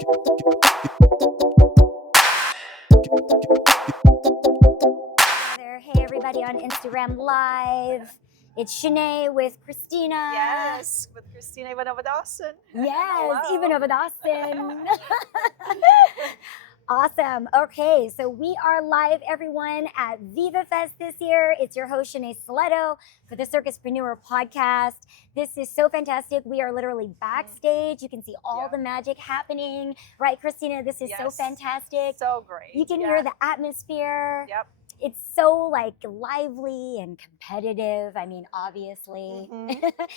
Hey everybody on Instagram Live. It's Shanae with Kristina. Yes, with Kristina Ivanova Dawson. Yes, Ivanova Dawson. Awesome. Okay, so we are live, everyone, at Viva Fest this year. It's your host, Shanae Stiletto, for the Circuspreneur Podcast. This is so fantastic. We are literally backstage. You can see all the magic happening. Right, Kristina? This is so fantastic. So great. You can hear the atmosphere. Yep. It's so like lively and competitive. I mean, obviously.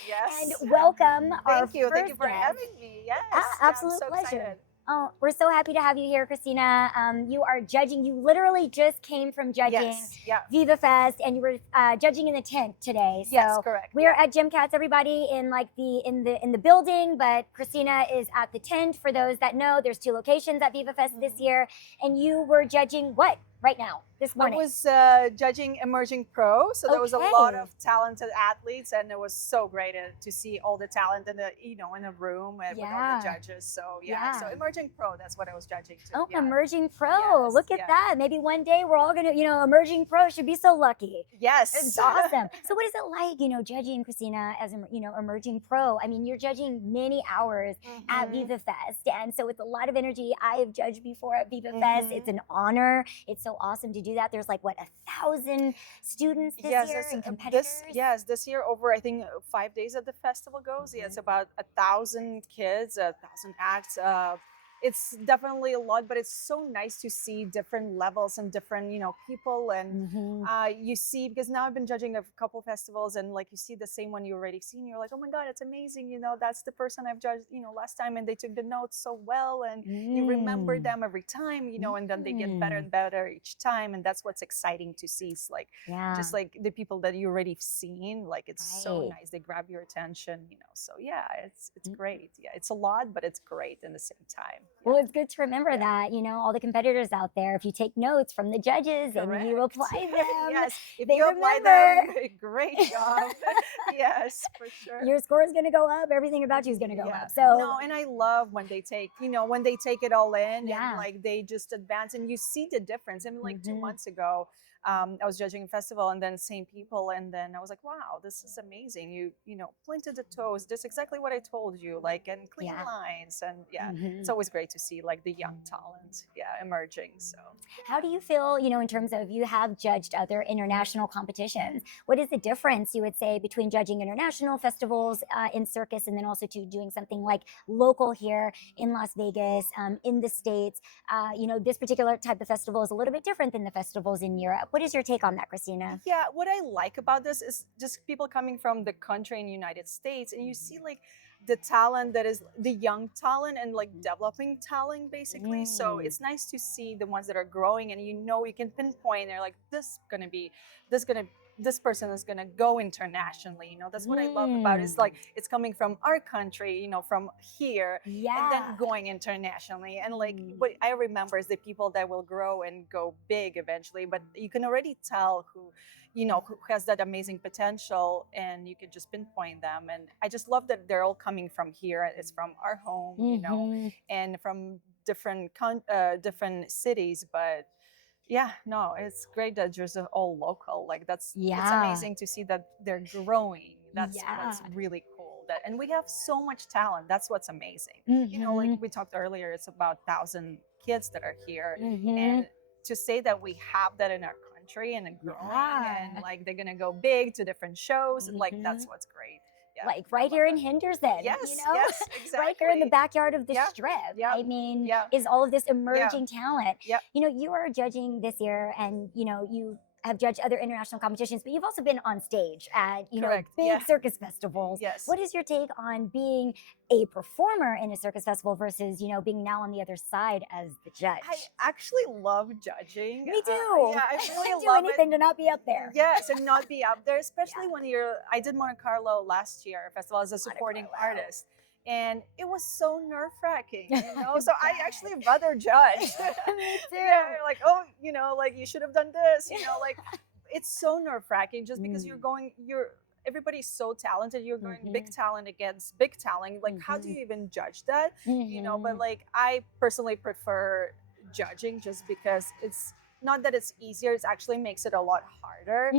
Yes. And welcome our Thank you first for guest. having me. Yes. Absolute I'm so pleasure. excited. Oh, we're so happy to have you here, Kristina. You are judging. You literally just came from judging Viva Fest, and you were judging in the tent today. So yes, correct. We're at Gym Cats, everybody, in like in the building, but Kristina is at the tent. For those that know, there's 2 locations at Viva Fest this year, and you were judging what right now this morning? I was judging Emerging Pro, so there was a lot of talented athletes, and it was so great to see all the talent in the in a room with all the judges. So so Emerging Pro, that's what I was judging too. Oh, Emerging Pro! Look at that. Maybe one day we're all gonna, Emerging Pro should be so lucky. Yes, it's awesome. So what is it like, judging Kristina as Emerging Pro? I mean, you're judging many hours at Viva Fest, and so it's a lot of energy. I have judged before at Viva Fest. It's an honor. It's so awesome to do that. There's like 1,000 students this year and competitors. This year over I think 5 days at the festival goes. It's about 1,000 kids, 1,000 acts. It's definitely a lot, but it's so nice to see different levels and different, people. And you see, because now I've been judging a couple festivals, and like you see the same one you already seen, you're like, oh my God, it's amazing. That's the person I've judged, last time, and they took the notes so well, and you remember them every time, and then they get better and better each time. And that's what's exciting to see. It's like, just like the people that you already seen, like it's so nice. They grab your attention, So it's great. Yeah, it's a lot, but it's great in the same time. Well, it's good to remember that, all the competitors out there, if you take notes from the judges and you apply them, if they you apply them, great job. Yes, for sure. Your score is going to go up. Everything about you is going to go up. So no, and I love when they take, when they take it all in and like they just advance, and you see the difference. I mean, like 2 months ago, I was judging a festival, and then same people, and then I was like, wow, this is amazing. You pointed the toes, just exactly what I told you, like, and clean lines, and it's always great to see like the young talent emerging. So how do you feel, in terms of, you have judged other international competitions, what is the difference, you would say, between judging international festivals in Circus, and then also to doing something like local here in Las Vegas, in the States? This particular type of festival is a little bit different than the festivals in Europe. What is your take on that, Kristina? Yeah, what I like about this is just people coming from the country in the United States, and you see like the talent that is the young talent and like developing talent basically. So it's nice to see the ones that are growing, and you can pinpoint, they're like, this person is gonna go internationally. That's what I love about it. It's like it's coming from our country, from here, and then going internationally. And like what I remember is the people that will grow and go big eventually. But you can already tell who has that amazing potential, and you can just pinpoint them. And I just love that they're all coming from here. It's from our home, and from different cities, but it's great that just all local. Like it's amazing to see that they're growing. That's what's really cool. And we have so much talent. That's what's amazing. Like we talked earlier, it's about 1,000 kids that are here, and to say that we have that in our country and growing, and like they're gonna go big to different shows, and like that's what's great. Like right here in Henderson, yes, exactly. Right here in the backyard of the Strip. I mean, is all of this emerging talent. You are judging this year, and you have judged other international competitions, but you've also been on stage at big circus festivals. What is your take on being a performer in a circus festival versus being now on the other side as the judge? I actually love judging. Me too. I really do anything to not be up there. Yes, and not be up there, especially when I did Monte Carlo last year festival as a supporting artist. And it was so nerve-wracking, So I actually rather judge. Me too. Like, oh, like you should have done this, like it's so nerve-wracking just because everybody's so talented. You're going big talent against big talent. Like, how do you even judge that? You know, but like, I personally prefer judging just because it's not that it's easier, it actually makes it a lot harder.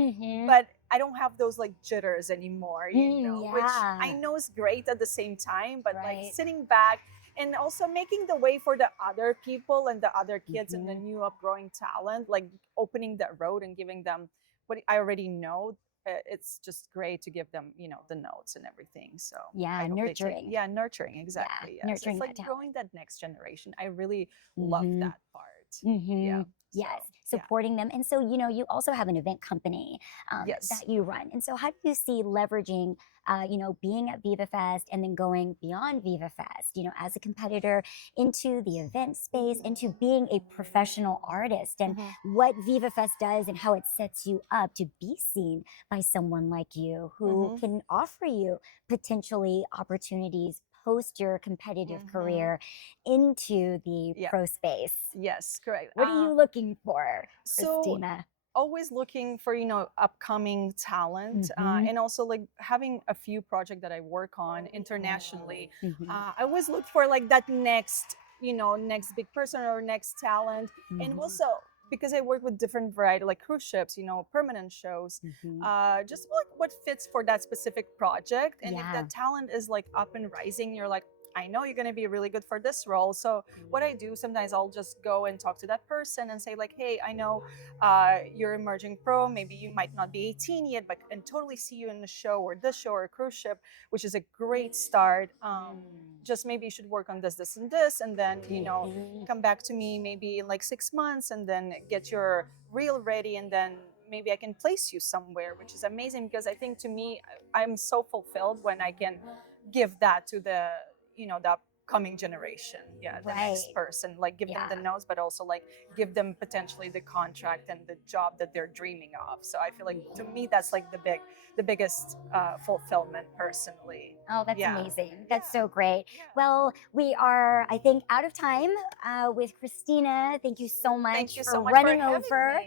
But I don't have those like jitters anymore, you know, which I know is great at the same time, but like sitting back and also making the way for the other people and the other kids and the new upgrowing talent, like opening that road and giving them what I already know. It's just great to give them, you know, the notes and everything. So nurturing. Nurturing, exactly. Yeah, nurturing, it's like growing that next generation. I really love that part. Yes, supporting them. And so, you know, you also have an event company that you run. And so how do you see leveraging, you know, being at Viva Fest and then going beyond Viva Fest, you know, as a competitor into the event space, into being a professional artist, and what Viva Fest does and how it sets you up to be seen by someone like you who can offer you potentially opportunities post your competitive career into the pro space? Yes, correct. What are you looking for, Kristina? Always looking for, you know, upcoming talent, and also like having a few projects that I work on internationally. I always look for like that next, you know, next big person or next talent. And also because I work with different variety, like cruise ships, you know, permanent shows, just like what fits for that specific project. And if that talent is like up and rising, you're like, I know you're going to be really good for this role. So what I do, sometimes I'll just go and talk to that person and say like, hey, I know you're emerging pro. Maybe you might not be 18 yet, but and totally see you in the show or this show or a cruise ship, which is a great start. Just maybe you should work on this, and this, and then, you know, come back to me maybe in like 6 months and then get your reel ready. And then maybe I can place you somewhere, which is amazing, because I think to me, I'm so fulfilled when I can give that to the, you know, the coming generation, the next person, like give them the notes, but also like give them potentially the contract and the job that they're dreaming of. So I feel like to me that's like the biggest fulfillment personally. Oh, that's amazing. That's so great. Well, we are, I think, out of time with Kristina. Thank you so much for running over.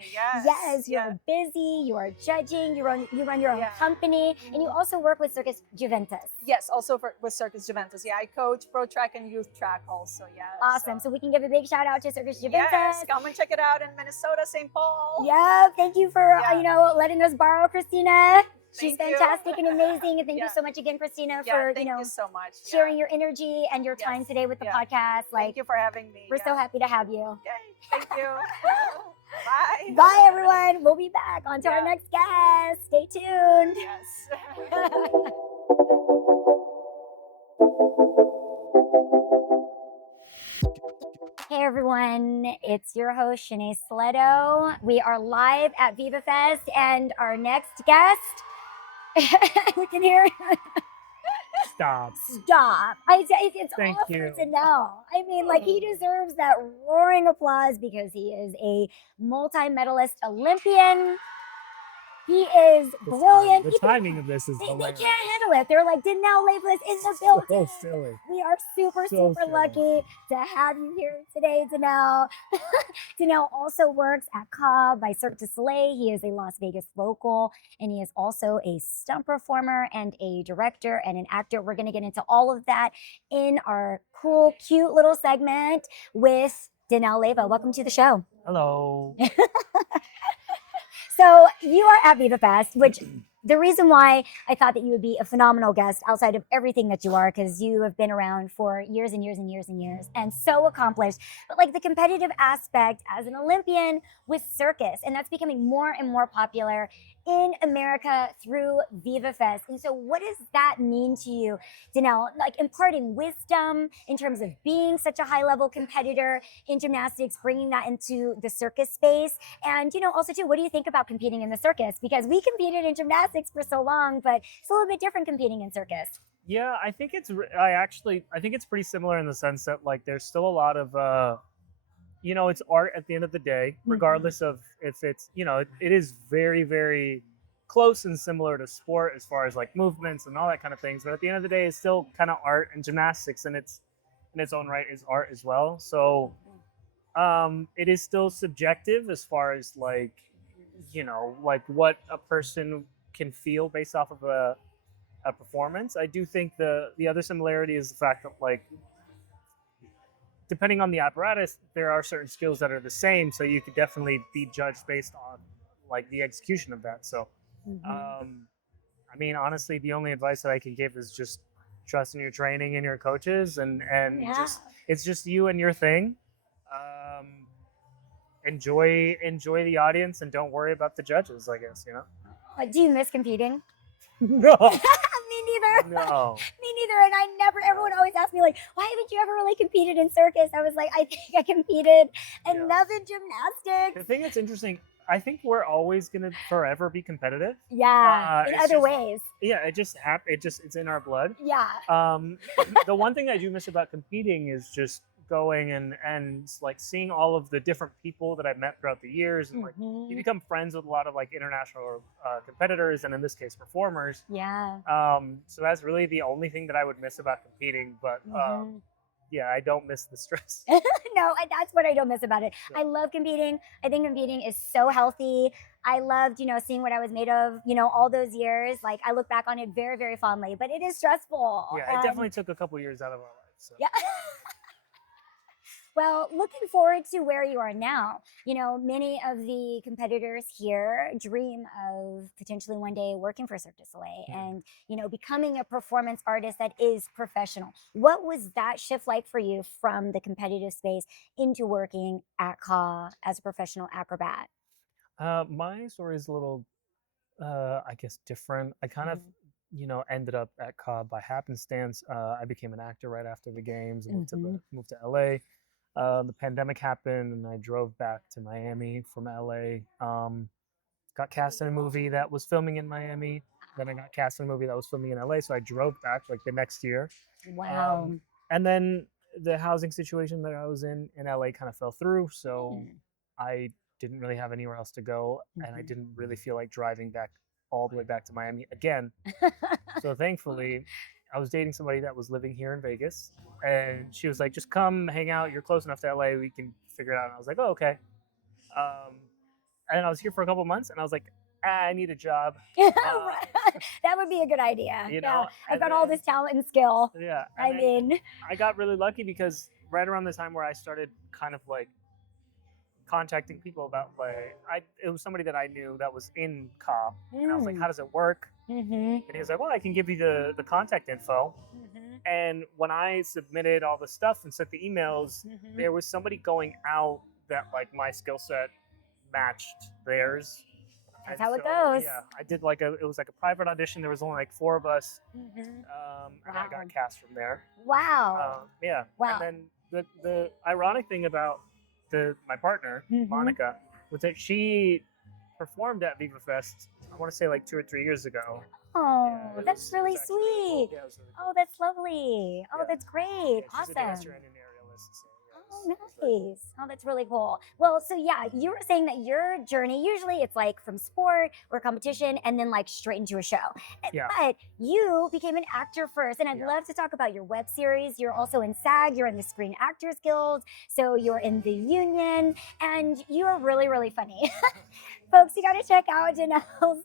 Yes, you're busy, you are judging, you run your own company, and you also work with Circus Juventus. Yes, also with Circus Juventus. I coach pro track and youth track also. Awesome. So we can give a big shout out to Circus Juventus. Yes, come and check it out in Minnesota, St. Paul. Yep. Thank you for you know, letting us borrow Kristina. She's fantastic and amazing. And thank you so much again, Kristina, for thank you so much. sharing your energy and your time today with the podcast. Like, thank you for having me. We're so happy to have you. Okay. Thank you. Bye. Bye, everyone. We'll be back on to our next guest. Stay tuned. Yes. Hey everyone, it's your host, Shanae Sletto. We are live at Viva Fest, and our next guest, we can hear Stop. It's Thank awesome you. to know. I mean, like, he deserves that roaring applause because he is a multi-medalist Olympian. He is brilliant. The timing of this is they hilarious. can't handle it. They're like, Danell, Leyva is in the building. So silly. We are super silly. lucky to have you here today, Danell. Danell also works at Cobb by Cirque du Soleil. He is a Las Vegas local, and he is also a stunt performer and a director and an actor. We're going to get into all of that in our cool, cute little segment with Danell Leyva. Welcome to the show. Hello. So you are at Viva Fest, which the reason why I thought that you would be a phenomenal guest outside of everything that you are, because you have been around for years and years and years and years and so accomplished, but like the competitive aspect as an Olympian with Circus, and that's becoming more and more popular in America through Viva Fest. And so what does that mean to you, Danell? Like imparting wisdom in terms of being such a high level competitor in gymnastics, bringing that into the circus space. And, you know, also too, what do you think about competing in the circus? Because we competed in gymnastics for so long, but it's a little bit different competing in circus. Yeah, I think it's pretty similar in the sense that like there's still a lot of you know, it's art at the end of the day, regardless of if it's, you know, it is very, very close and similar to sport as far as like movements and all that kind of things. But at the end of the day, it's still kind of art, and gymnastics in its own right is art as well. So it is still subjective as far as like, you know, like what a person can feel based off of a performance. I do think the other similarity is the fact that, like, depending on the apparatus, there are certain skills that are the same, so you could definitely be judged based on like the execution of that. So I mean, honestly, the only advice that I can give is just trust in your training and your coaches, and just it's just you and your thing. Enjoy the audience and don't worry about the judges, I guess, you know. Do you miss competing? No. Me neither. No. Me neither. And everyone always asks me, like, why haven't you ever really competed in circus? I was like, I think I competed enough in gymnastics. The thing that's interesting, I think we're always gonna forever be competitive. Yeah, in other ways. Yeah, it's in our blood. Yeah. The one thing I do miss about competing is just going and like seeing all of the different people that I've met throughout the years, and like you become friends with a lot of like international competitors, and in this case performers. Yeah. So that's really the only thing that I would miss about competing, but yeah, I don't miss the stress. No, and that's what I don't miss about it. So. I love competing. I think competing is so healthy. I loved, seeing what I was made of, all those years. Like, I look back on it very, very fondly, but it is stressful. Yeah, it definitely took a couple years out of our life. So. Yeah. Well, looking forward to where you are now. Many of the competitors here dream of potentially one day working for Cirque du Soleil and, becoming a performance artist that is professional. What was that shift like for you from the competitive space into working at CA as a professional acrobat? My story is a little, I guess, different. I kind of, ended up at CA by happenstance. I became an actor right after the games and moved to LA. The pandemic happened and I drove back to Miami from LA. Got cast in a movie that was filming in Miami. Then I got cast in a movie that was filming in LA. So I drove back like the next year. Wow. And then the housing situation that I was in LA kind of fell through. So I didn't really have anywhere else to go. And I didn't really feel like driving back all the way back to Miami again. So thankfully, I was dating somebody that was living here in Vegas, and she was like, just come hang out. You're close enough to LA. We can figure it out. And I was like, oh, okay. And I was here for a couple months, and I was like, I need a job. That would be a good idea. I've got all this talent and skill. Yeah. I got really lucky because right around the time where I started kind of like contacting people about it was somebody that I knew that was in CA, and I was like, how does it work? And he was like, well, I can give you the contact info. And when I submitted all the stuff and sent the emails, there was somebody going out that like my skill set matched theirs. That's how it goes. Yeah, I did it was like a private audition. There was only like 4 of us, and I got cast from there. Wow. Yeah. Wow. And then the ironic thing about my partner, Monica, was that she performed at Viva Fest, I want to say like 2 or 3 years ago. Oh, that's really sweet. Cool. Yeah, it was really cool. Oh, that's lovely. Oh, that's great. Yeah, she's awesome. a dancer and an aerialist. So, Oh, nice. Oh, that's really cool. Well, so yeah, you were saying that your journey, usually it's like from sport or competition and then like straight into a show. Yeah. But you became an actor first. And I'd love to talk about your web series. You're also in SAG, you're in the Screen Actors Guild. So you're in the union and you are really, really funny. Folks, you got to check out Danell's,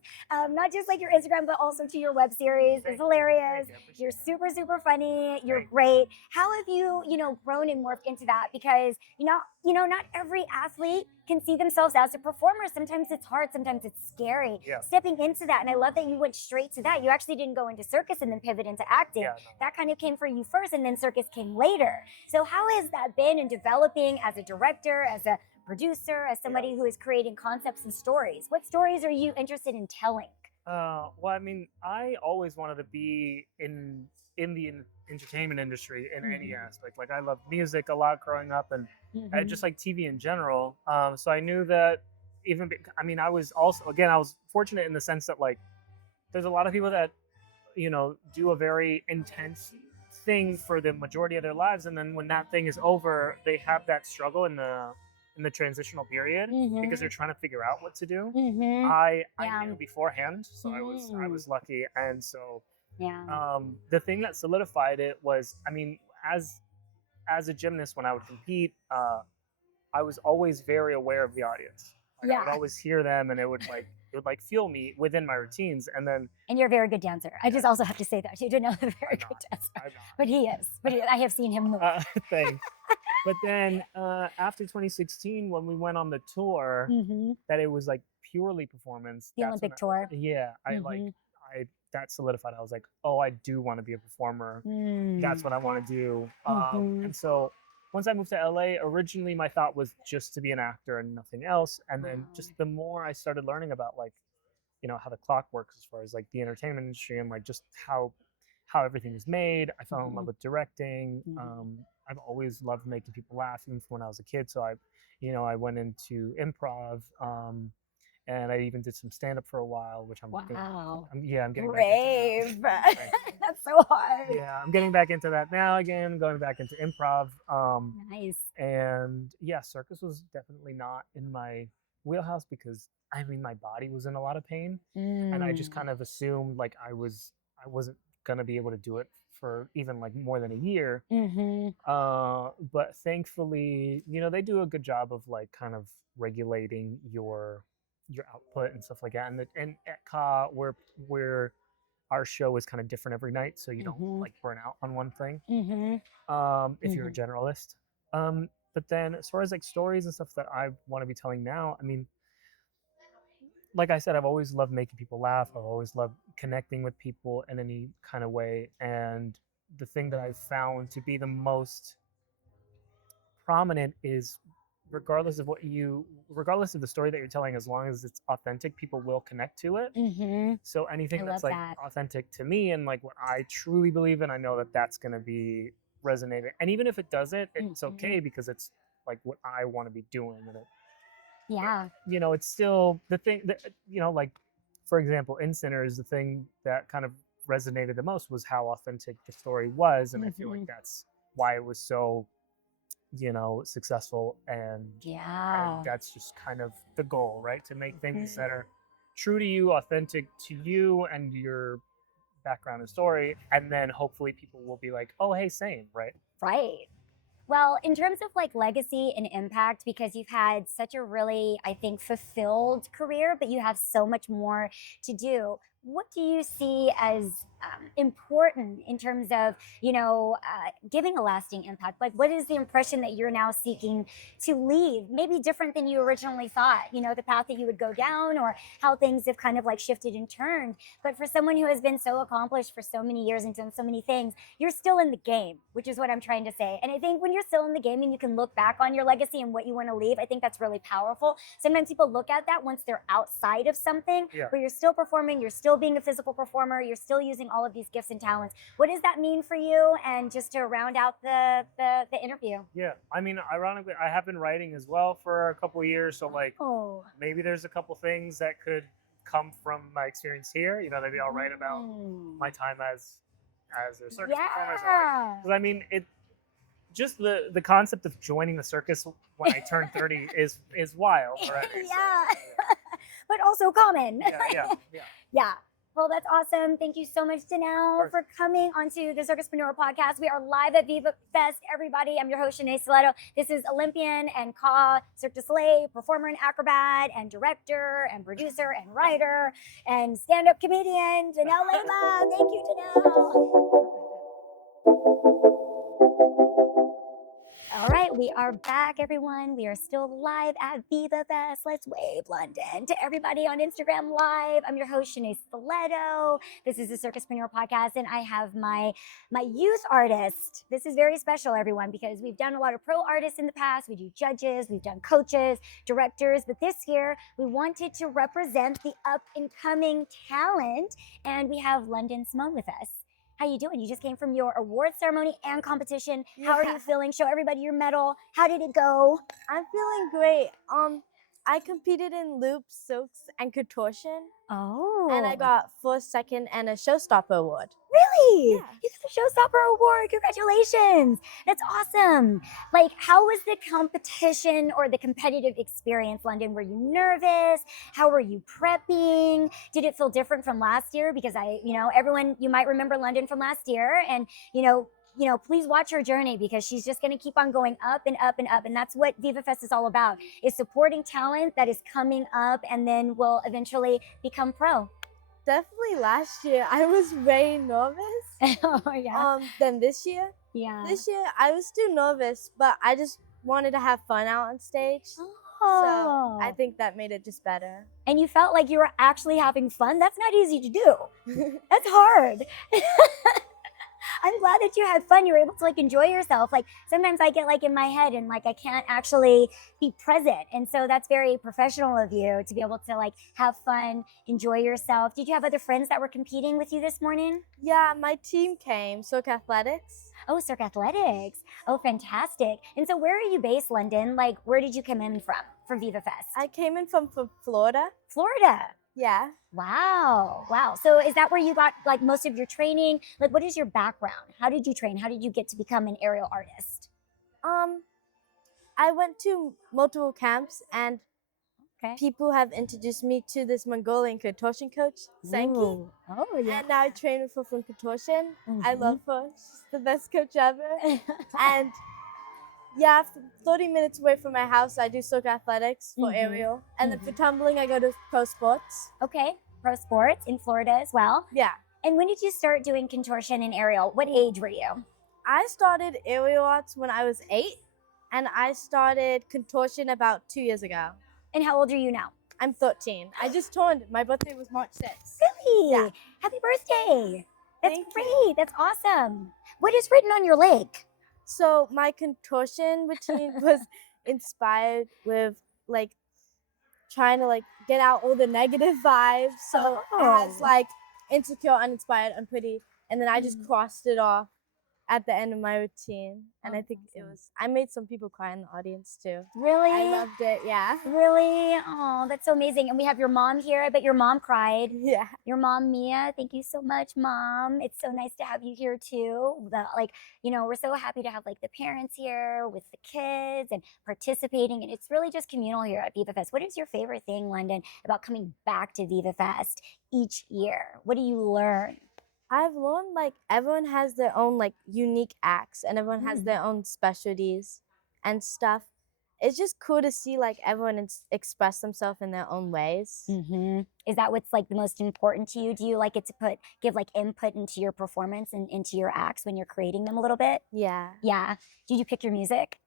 not just like your Instagram, but also to your web series. It's hilarious. You're super, super funny. You're great. How have you, grown and morphed into that? Because, not every athlete can see themselves as a performer. Sometimes it's hard. Sometimes it's scary. Stepping into that. And I love that you went straight to that. You actually didn't go into circus and then pivot into acting. That kind of came for you first, and then circus came later. So how has that been in developing as a director, as a producer, as somebody who is creating concepts and stories? What stories are you interested in telling? Well, I mean, I always wanted to be in the entertainment industry in any aspect. Like I loved music a lot growing up, and I just like TV in general. So I knew that I was fortunate in the sense that like there's a lot of people that, do a very intense thing for the majority of their lives, and then when that thing is over, they have that struggle in the transitional period because they're trying to figure out what to do. I knew beforehand, so I was lucky, and so the thing that solidified it was, as a gymnast, when I would compete, I was always very aware of the audience. I would always hear them, and it it would like fuel me within my routines. And then you're a very good dancer. I just also have to say that Danell is a very good dancer. But he is. I have seen him move. Thanks. But then after 2016, when we went on the tour, that it was like purely performance. The Olympic tour. Yeah, that solidified. I was like, oh, I do want to be a performer. That's what I want to do. And so once I moved to LA, originally my thought was just to be an actor and nothing else. And then just the more I started learning about like, you know, how the clock works as far as like the entertainment industry and like just how everything is made, I fell in love with directing. I've always loved making people laugh, even from when I was a kid. So I went into improv. And I even did some stand-up for a while, which I'm getting brave. That's so hard. Yeah, I'm getting back into that now again, going back into improv. Nice. And yeah, circus was definitely not in my wheelhouse because I mean my body was in a lot of pain, and I just kind of assumed like I wasn't gonna be able to do it for even like more than a year. But thankfully, you know, they do a good job of like kind of regulating your output and stuff like that, and at Ka where our show is kind of different every night, so you don't like burn out on one thing if you're a generalist. But then as far as like stories and stuff that I want to be telling now, I mean, like I said, I've always loved making people laugh. I've always loved connecting with people in any kind of way, and the thing that I've found to be the most prominent is regardless of the story that you're telling, as long as it's authentic, people will connect to it. So anything that's like authentic to me and like what I truly believe in, I know that that's going to be resonating. And even if it doesn't, it's okay because it's like what I want to be doing. And you know, it's still the thing that, you know, like for example, in Sinners, the thing that kind of resonated the most was how authentic the story was. And I feel like that's why it was so, you know, successful, and that's just kind of the goal, right? To make things that are true to you, authentic to you and your background and story, and then hopefully people will be like, oh hey, same, right? Well, in terms of like legacy and impact, because you've had such a really, I think, fulfilled career, but you have so much more to do, what do you see as important in terms of, you know, giving a lasting impact? Like, what is the impression that you're now seeking to leave? Maybe different than you originally thought, you know, the path that you would go down or how things have kind of like shifted and turned. But for someone who has been so accomplished for so many years and done so many things, you're still in the game, which is what I'm trying to say. And I think when you're still in the game and you can look back on your legacy and what you want to leave, I think that's really powerful. Sometimes people look at that once they're outside of something, where you're still performing, you're still being a physical performer, you're still using all of these gifts and talents. What does that mean for you? And just to round out the interview. Yeah, I mean, ironically, I have been writing as well for a couple of years, so like maybe there's a couple things that could come from my experience here. You know, maybe I'll write about my time as a circus performer. Because I mean, it just the concept of joining the circus when I turn 30 is wild, right? But also common. Yeah. Well, that's awesome. Thank you so much, Danell, for coming onto the Circuspreneur Podcast. We are live at Viva Fest, everybody. I'm your host, Shanae Stiletto. This is Olympian and Cirque du Soleil performer and acrobat and director and producer and writer and stand-up comedian, Danell Leyva. Thank you, Danell. All right, we are back, everyone. We are still live at Viva Fest. Let's wave London to everybody on Instagram Live. I'm your host, Shanae Stiletto. This is the Circuspreneur Podcast, and I have my youth artist. This is very special, everyone, because we've done a lot of pro artists in the past. We do judges, we've done coaches, directors, but this year we wanted to represent the up-and-coming talent, and we have London Simone with us. How you doing? You just came from your award ceremony and competition. How are you feeling? Show everybody your medal. How did it go? I'm feeling great. I competed in loops, silks, and contortion. Oh. And I got first, second, and a showstopper award. Really? Yeah. You got the showstopper award. Congratulations. That's awesome. Like, how was the competition or the competitive experience, London? Were you nervous? How were you prepping? Did it feel different from last year? Because everyone, you might remember London from last year, and, please watch her journey because she's just going to keep on going up and up and up. And that's what Viva Fest is all about, is supporting talent that is coming up and then will eventually become pro. Definitely last year, I was very nervous. Oh, yeah. Than this year. Yeah. This year, I was still nervous, but I just wanted to have fun out on stage. Oh. So I think that made it just better. And you felt like you were actually having fun? That's not easy to do. That's hard. I'm glad that you had fun. You were able to enjoy yourself. Sometimes I get in my head and I can't actually be present. And so that's very professional of you to be able to have fun, enjoy yourself. Did you have other friends that were competing with you this morning? Yeah, my team came, Circus Athletics. Oh, Circus Athletics. Oh, fantastic. And so where are you based, London? Where did you come in from Viva Fest? I came in from Florida. Florida. Yeah. Wow. So is that where you got most of your training? What is your background? How did you train? How did you get to become an aerial artist? I went to multiple camps and Okay. people have introduced me to this Mongolian contortion coach, Angie. Ooh. Oh, yeah. And now I train with her from contortion. I Mhm. love her. She's the best coach ever. And yeah, 30 minutes away from my house, I do Circus Athletics for Mhm. aerial. And then for tumbling, I go to pro sports. Okay. Pro sports in Florida as well. Yeah. And when did you start doing contortion and aerial? What age were you? I started aerial arts when I was 8. And I started contortion about 2 years ago. And how old are you now? I'm 13. I just turned. My birthday was March 6th. Really? Yeah. Happy birthday. That's Thank great. you. That's awesome. What is written on your leg? So my contortion routine was inspired with trying to get out all the negative vibes. So it has insecure, uninspired, unpretty, and then I just crossed it off at the end of my routine. And I think I made some people cry in the audience too. Really? I loved it. Yeah. Really? Oh, that's so amazing. And we have your mom here. I bet your mom cried. Yeah. Your mom, Mia. Thank you so much, Mom. It's so nice to have you here too. We're so happy to have the parents here with the kids and participating. And it's really just communal here at Viva Fest. What is your favorite thing, London, about coming back to Viva Fest each year? What do you learn? I've learned everyone has their own unique acts and everyone has their own specialties and stuff. It's just cool to see everyone express themselves in their own ways. Mm-hmm. Is that what's the most important to you? Do you like it to give input into your performance and into your acts when you're creating them a little bit? Yeah. Yeah. Did you pick your music?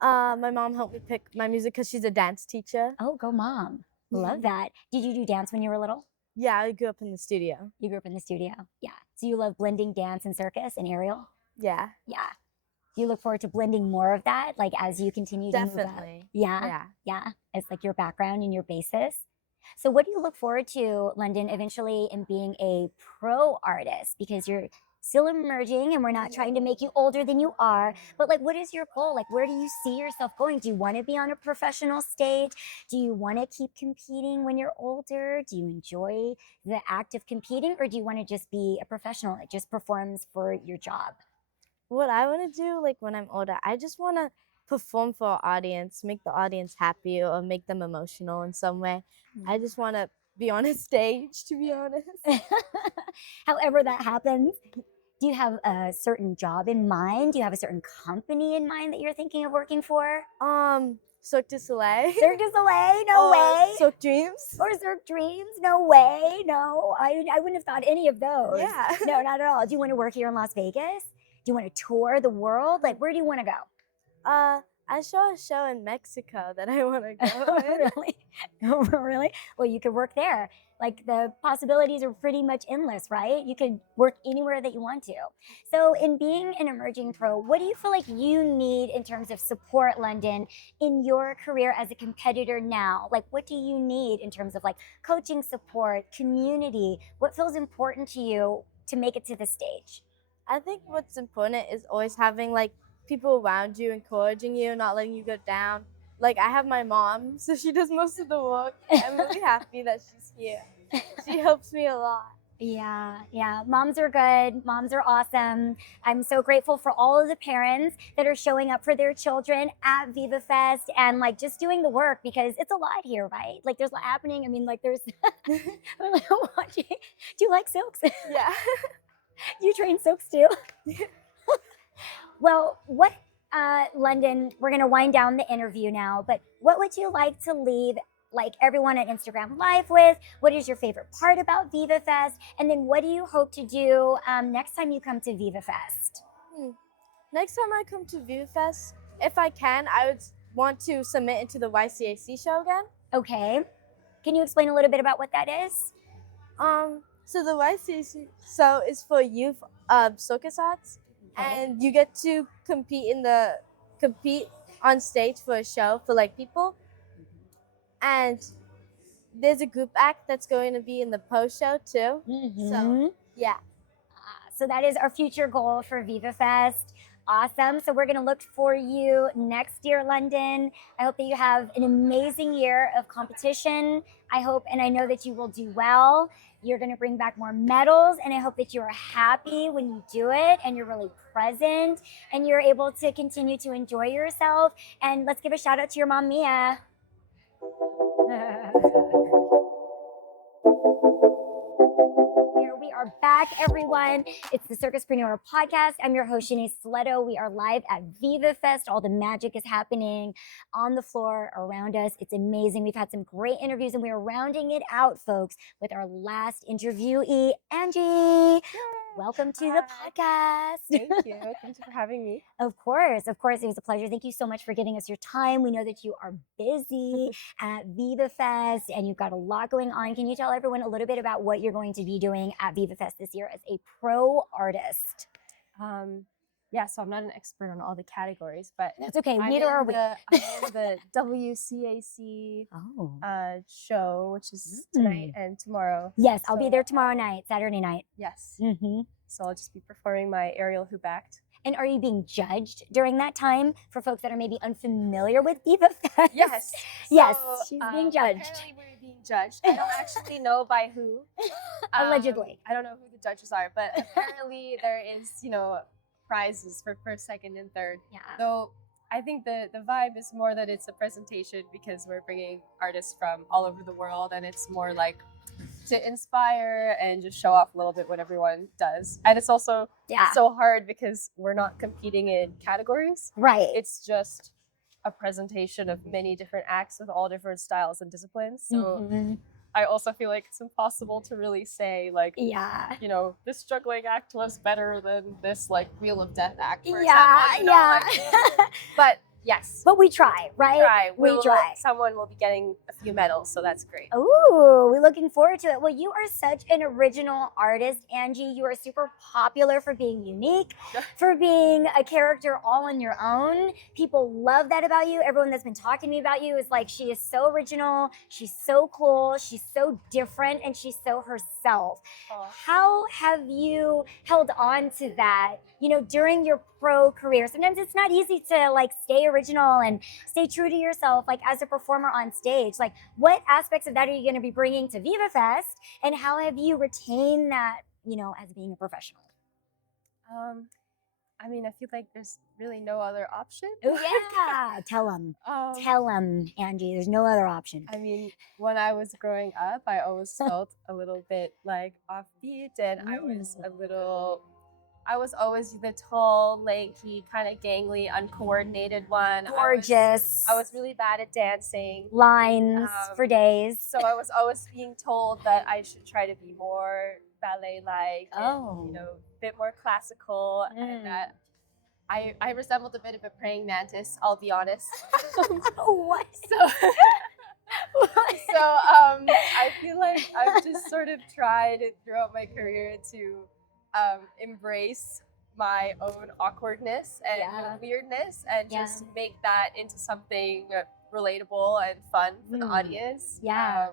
My mom helped me pick my music because she's a dance teacher. Oh, go mom. Love that. Did you do dance when you were little? Yeah, I grew up in the studio. You grew up in the studio? Yeah. So you love blending dance and circus and aerial? Yeah. Yeah. Do you look forward to blending more of that as you continue to move up? Definitely. Yeah. It's your background and your basis. So what do you look forward to, London, eventually in being a pro artist? Because you're still emerging and we're not trying to make you older than you are, but what is your goal? Where do you see yourself going? Do you want to be on a professional stage? Do you want to keep competing when you're older? Do you enjoy the act of competing, or do you want to just be a professional that just performs for your job? What I want to do when I'm older, I just want to perform for our audience, make the audience happy or make them emotional in some way. I just want to be on a stage, to be honest. However that happens. Do you have a certain job in mind? Do you have a certain company in mind that you're thinking of working for? Cirque du Soleil. Cirque du Soleil? No way. Cirque Dreams. Or Cirque Dreams? No way. No, I wouldn't have thought any of those. Yeah. No, not at all. Do you want to work here in Las Vegas? Do you want to tour the world? Where do you want to go? I saw a show in Mexico that I want to go. Really? Oh, really? Well, you could work there. The possibilities are pretty much endless, right? You could work anywhere that you want to. So in being an emerging pro, what do you feel like you need in terms of support, London, in your career as a competitor now? What do you need in terms of coaching support, community? What feels important to you to make it to the stage? I think what's important is always having people around you encouraging you, not letting you go down. I have my mom, so she does most of the work. I'm really happy that she's here. She helps me a lot. Yeah. Moms are good. Moms are awesome. I'm so grateful for all of the parents that are showing up for their children at Viva Fest and just doing the work, because it's a lot here, right? There's a lot happening. I mean, there's watching. Do you like silks? Yeah. You train silks too? Well, what, London, we're going to wind down the interview now, but what would you like to leave like everyone at Instagram Live with? What is your favorite part about Viva Fest? And then what do you hope to do next time you come to Viva Fest? Next time I come to Viva Fest, if I can, I would want to submit into the YCAC show again. Okay. Can you explain a little bit about what that is? So the YCAC show is for youth circus arts, and you get to compete on stage for a show for like people. And there's a group act that's going to be in the post show too. So yeah. So that is our future goal for Viva Fest. Awesome. So we're going to look for you next year, London. I hope that you have an amazing year of competition. I hope and I know that you will do well. You're going to bring back more medals, and I hope that you are happy when you do it and you're really present and you're able to continue to enjoy yourself. And let's give a shout out to your mom, Mia. Here we are back, everyone. It's the Circuspreneur Podcast. I'm your host, Shanae Stiletto. We are live at Viva Fest. All the magic is happening on the floor around us. It's amazing. We've had some great interviews, and we are rounding it out, folks, with our last interviewee, Angie. Yay. Welcome to the podcast. Thank you. Thank you for having me. Of course. It was a pleasure. Thank you so much for giving us your time. We know that you are busy at Viva Fest and you've got a lot going on. Can you tell everyone a little bit about what you're going to be doing at Viva Fest this year as a pro artist? Yeah, so I'm not an expert on all the categories, but that's okay. Neither are we. I'm in the WCAC show, which is tonight and tomorrow. Yes, I'll be there tomorrow night, Saturday night. Yes. So I'll just be performing my aerial hoop act. And are you being judged during that time for folks that are maybe unfamiliar with Viva Fest? Yes. Yes, she's being judged. Apparently we're being judged. I don't actually know by who. Allegedly. I don't know who the judges are, but apparently there is, prizes for first, second, and third. Yeah. Though I think the vibe is more that it's a presentation because we're bringing artists from all over the world, and it's more like to inspire and just show off a little bit what everyone does. And it's also so hard because we're not competing in categories. Right. It's just a presentation of many different acts with all different styles and disciplines. So I also feel like it's impossible to really say like, this juggling act was better than this like Wheel of Death act, for example. But yes. But we try, right? We try. Someone will be getting a few medals, so that's great. Ooh, we're looking forward to it. Well, you are such an original artist, Angie. You are super popular for being unique, for being a character all on your own. People love that about you. Everyone that's been talking to me about you is like, she is so original, she's so cool, she's so different, and she's so herself. How have you held on to that, during your pro career? Sometimes it's not easy to like stay original and stay true to yourself, like as a performer on stage. Like, what aspects of that are you going to be bringing to Viva Fest, and how have you retained that, as being a professional? I feel like there's really no other option. Oh yeah, tell them, Angie. There's no other option. When I was growing up, I always felt a little bit like offbeat, and I was always the tall, lanky, kind of gangly, uncoordinated one. Gorgeous. I was really bad at dancing. Lines for days. So I was always being told that I should try to be more ballet-like, and, a bit more classical, and that I resembled a bit of a praying mantis, I'll be honest. What? So I feel like I've just sort of tried throughout my career to embrace my own awkwardness and weirdness and just make that into something relatable and fun for the audience. I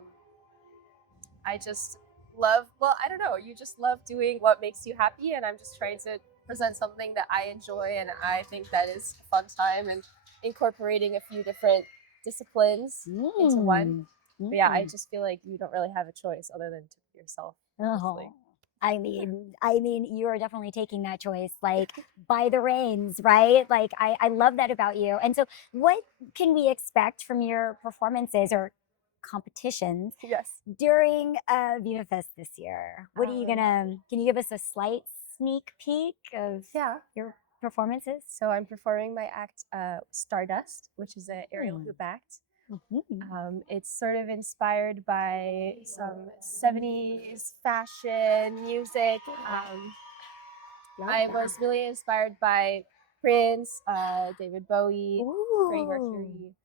just love, I don't know, you just love doing what makes you happy, and I'm just trying to present something that I enjoy and I think that is a fun time, and incorporating a few different disciplines into one. But I just feel like you don't really have a choice other than to be yourself. I mean, you are definitely taking that choice, like, by the reins, right? Like, I love that about you. And so what can we expect from your performances or competitions during Viva Fest this year? What are you can you give us a slight sneak peek of your performances? So I'm performing my act, Stardust, which is an aerial hoop act. It's sort of inspired by some 70s fashion music. I was really inspired by Prince, David Bowie, Freddie Mercury,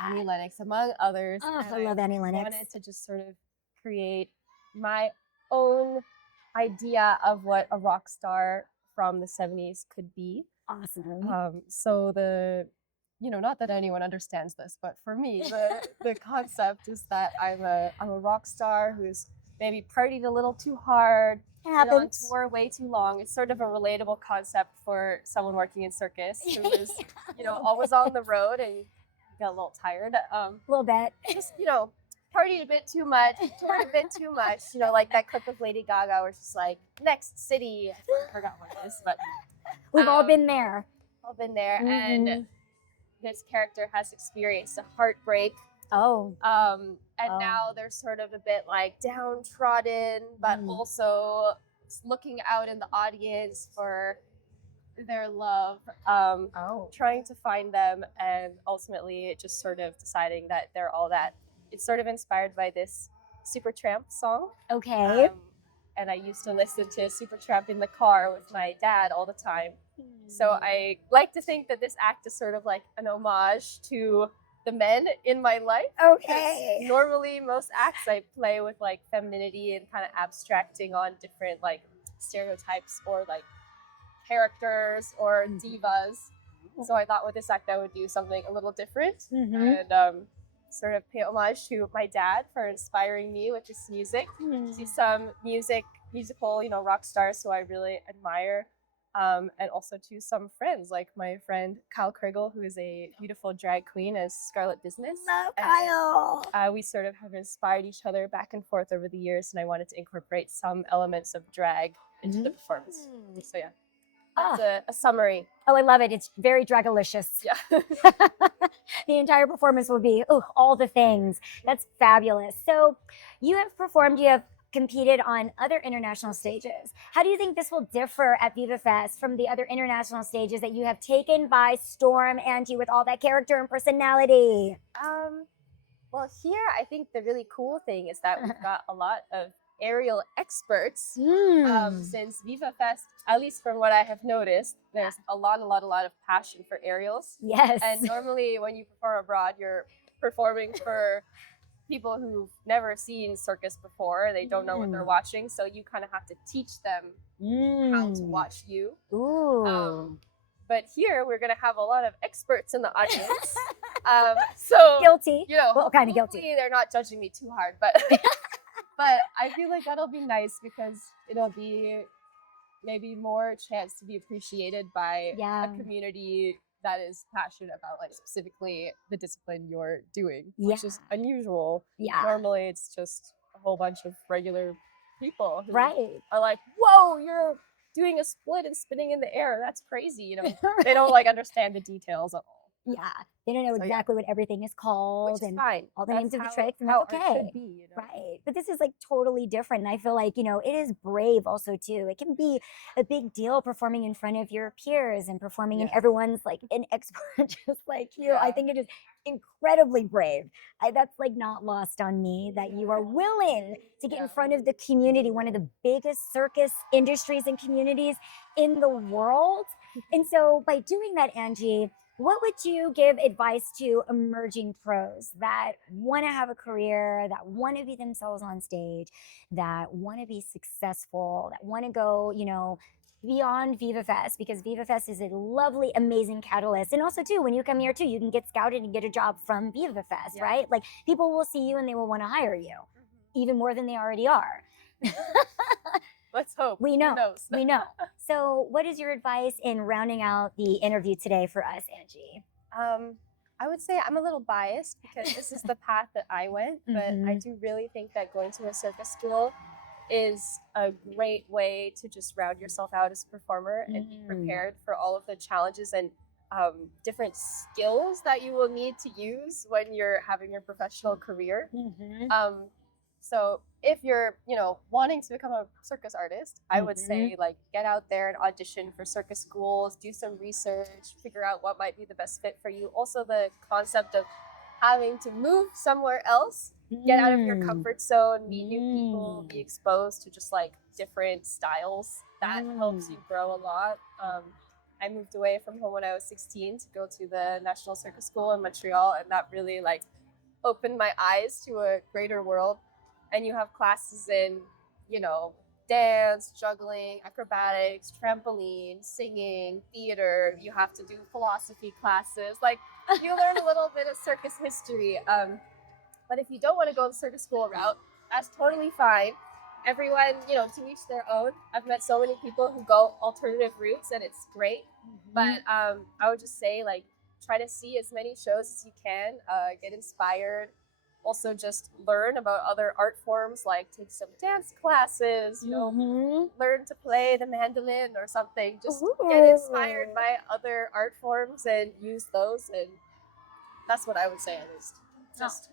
Annie Lennox, among others. I love Annie Lennox. I wanted to just sort of create my own idea of what a rock star from the 70s could be. Awesome. So not that anyone understands this, but for me, the concept is that I'm a rock star who's maybe partied a little too hard, been on tour way too long. It's sort of a relatable concept for someone working in circus who is, always on the road and got a little tired. A little bit. Just, partied a bit too much, toured a bit too much. Like that clip of Lady Gaga where it's just like, next city. I forgot what it is, but we've all been there. And this character has experienced a heartbreak. And now they're sort of a bit like downtrodden, but also looking out in the audience for their love, trying to find them, and ultimately just sort of deciding that they're all that. It's sort of inspired by this Supertramp song. Okay. And I used to listen to Supertramp in the car with my dad all the time. So I like to think that this act is sort of like an homage to the men in my life. Okay. Normally, most acts I play with like femininity and kind of abstracting on different like stereotypes or like characters or divas. So I thought with this act I would do something a little different and sort of pay homage to my dad for inspiring me with this music. See some musical, rock stars who I really admire. And also to some friends, like my friend Kyle Krigel, who is a beautiful drag queen as Scarlet Business. Love Kyle! We sort of have inspired each other back and forth over the years, and I wanted to incorporate some elements of drag into the performance. So yeah, that's a summary. Oh, I love it. It's very dragalicious. Yeah. The entire performance will be, all the things. That's fabulous. So you have competed on other international stages. How do you think this will differ at Viva Fest from the other international stages that you have taken by storm, Angie, with all that character and personality? Well, here I think the really cool thing is that we've got a lot of aerial experts. Since Viva Fest, at least from what I have noticed, there's a lot of passion for aerials. Yes. And normally when you perform abroad, you're performing for people who've never seen circus before. They don't know what they're watching, so you kind of have to teach them how to watch you. But here we're gonna have a lot of experts in the audience. So guilty. Well, kind of guilty. They're not judging me too hard, but but I feel like that'll be nice because it'll be maybe more chance to be appreciated by a community that is passionate about like specifically the discipline you're doing, which is unusual. Normally it's just a whole bunch of regular people who are like, whoa, you're doing a split and spinning in the air. That's crazy. They don't like understand the details at all. They don't know exactly what everything is called, which is and fine. all the names of the tricks, and how that's art okay. should be, Right. But this is like totally different. And I feel like, it is brave also too. It can be a big deal performing in front of your peers and performing and everyone's like an expert just like you. I think it is incredibly brave. That's like not lost on me that you are willing to get in front of the community, one of the biggest circus industries and communities in the world. And so by doing that, Angie, what would you give advice to emerging pros that want to have a career, that want to be themselves on stage, that want to be successful, that want to go, beyond Viva Fest? Because Viva Fest is a lovely, amazing catalyst. And also, too, when you come here, too, you can get scouted and get a job from Viva Fest, right? Like, people will see you and they will want to hire you, even more than they already are. Let's hope. We know. Who knows? We know. So what is your advice in rounding out the interview today for us, Angie? I would say I'm a little biased because this is the path that I went, but I do really think that going to a circus school is a great way to just round yourself out as a performer and be prepared for all of the challenges and different skills that you will need to use when you're having your professional career. So if you're, wanting to become a circus artist, I would say like get out there and audition for circus schools, do some research, figure out what might be the best fit for you. Also the concept of having to move somewhere else, get out of your comfort zone, meet new people, be exposed to just like different styles. That helps you grow a lot. I moved away from home when I was 16 to go to the National Circus School in Montreal, and that really like opened my eyes to a greater world. And you have classes in, dance, juggling, acrobatics, trampoline, singing, theater. You have to do philosophy classes. Like, you learn a little bit of circus history. But if you don't want to go the circus school route, that's totally fine. Everyone, to each their own. I've met so many people who go alternative routes, and it's great. But I would just say, like, try to see as many shows as you can, get inspired. Also just learn about other art forms, like take some dance classes, learn to play the mandolin or something. Just get inspired by other art forms and use those. And that's what I would say, at least. Just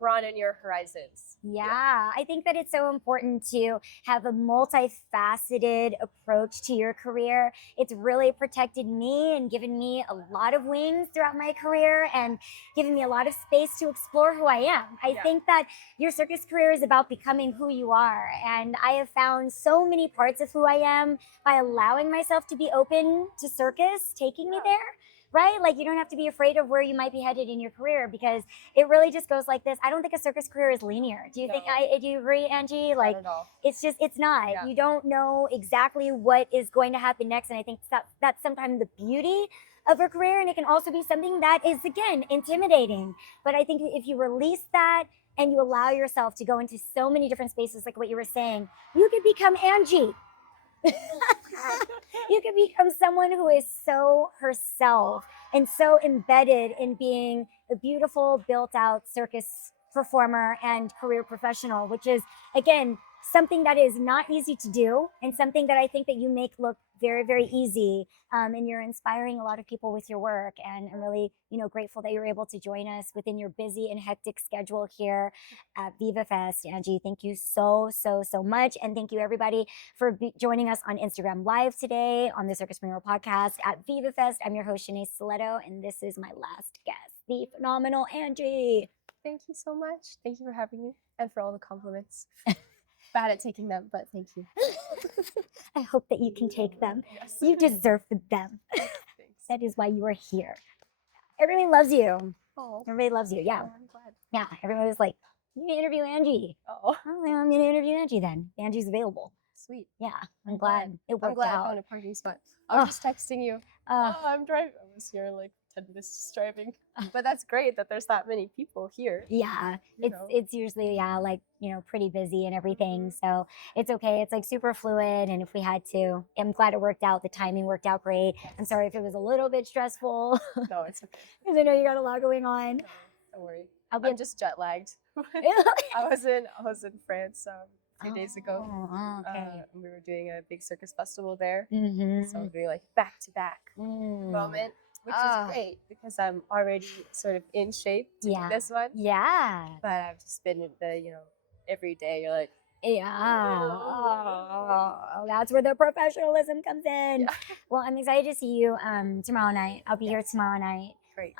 broaden your horizons. Yeah, I think that it's so important to have a multifaceted approach to your career. It's really protected me and given me a lot of wings throughout my career and given me a lot of space to explore who I am. I think that your circus career is about becoming who you are. And I have found so many parts of who I am by allowing myself to be open to circus taking me there. Right? Like, you don't have to be afraid of where you might be headed in your career, because it really just goes like this. I don't think a circus career is linear. Do you think, do you agree, Angie? Like, it's not. Yeah. You don't know exactly what is going to happen next. And I think that's sometimes the beauty of a career. And it can also be something that is, again, intimidating. But I think if you release that and you allow yourself to go into so many different spaces, like what you were saying, you could become Angie. You can become someone who is so herself and so embedded in being a beautiful, built-out circus performer and career professional, which is, again, something that is not easy to do and something that I think that you make look very, very easy. And you're inspiring a lot of people with your work. And I'm really, grateful that you're able to join us within your busy and hectic schedule here at Viva Fest. Angie, thank you so, so, so much. And thank you, everybody, for joining us on Instagram Live today on the Circuspreneur Podcast at Viva Fest. I'm your host, Shanae Stiletto, and this is my last guest, the phenomenal Angie. Thank you so much. Thank you for having me and for all the compliments. Bad at taking them, but thank you. I hope that you can take them. Yes. You deserve them. That is why you are here. Everybody loves you. Oh. Everybody loves you. Yeah. Oh, I'm glad. Yeah. Everybody was like, you need to interview Angie. Oh. I'm going to interview Angie then. Angie's available. Sweet. Yeah. I'm glad it worked out. I'm glad I found a parking spot. I was just texting you. I'm driving. I was here like 10 minutes just driving. But that's great that there's that many people here. Yeah. It's usually, pretty busy and everything. So it's okay. It's like super fluid. And if we had to, I'm glad it worked out. The timing worked out great. I'm sorry if it was a little bit stressful. No, it's okay. Because I know you got a lot going on. No, don't worry. I'm just jet lagged. I was in France a few days ago. Okay. We were doing a big circus festival there. Mm-hmm. So we were like back to back moment, which is great because I'm already sort of in shape to do this one. Yeah. But I've just been in the, every day you're like, oh, that's where the professionalism comes in. Yeah. Well, I'm excited to see you tomorrow night. I'll be here tomorrow night. Great.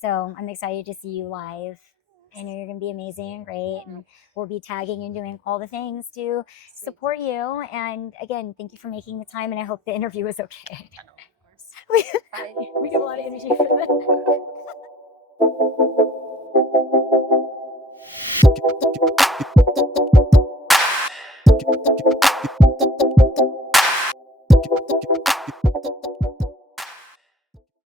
So I'm excited to see you live. I know you're going to be amazing and great, and we'll be tagging and doing all the things to support you. And again, thank you for making the time, and I hope the interview was okay. I know, of course. We get a lot of energy for that.